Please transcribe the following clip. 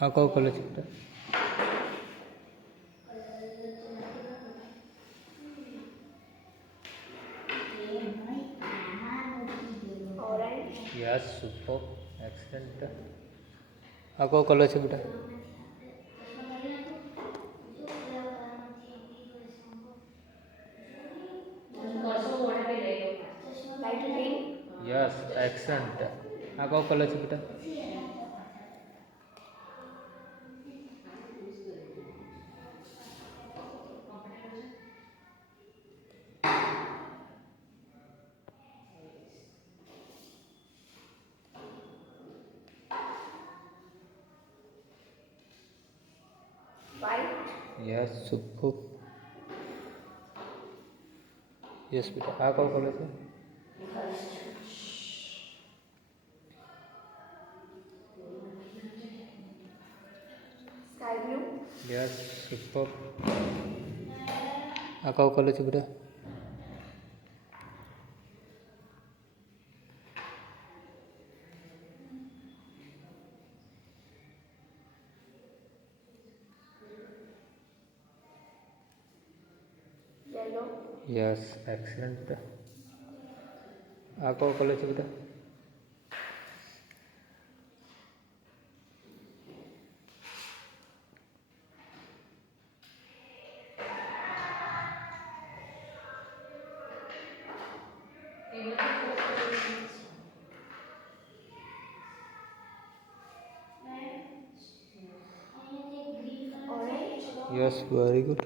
આ કયો કલર છે બેટા? Yes, super, excellent. આ કયો કલર છે બેટા? Yes, excellent. આ કયો કલર છે બેટા? Yes, super. યસ બેટા. આ કયો કલર છે? Yes, super. આ કયો કલર છે બેટા? Yes, excellent. આ કયો કલર છે બેટા? Yes, very good.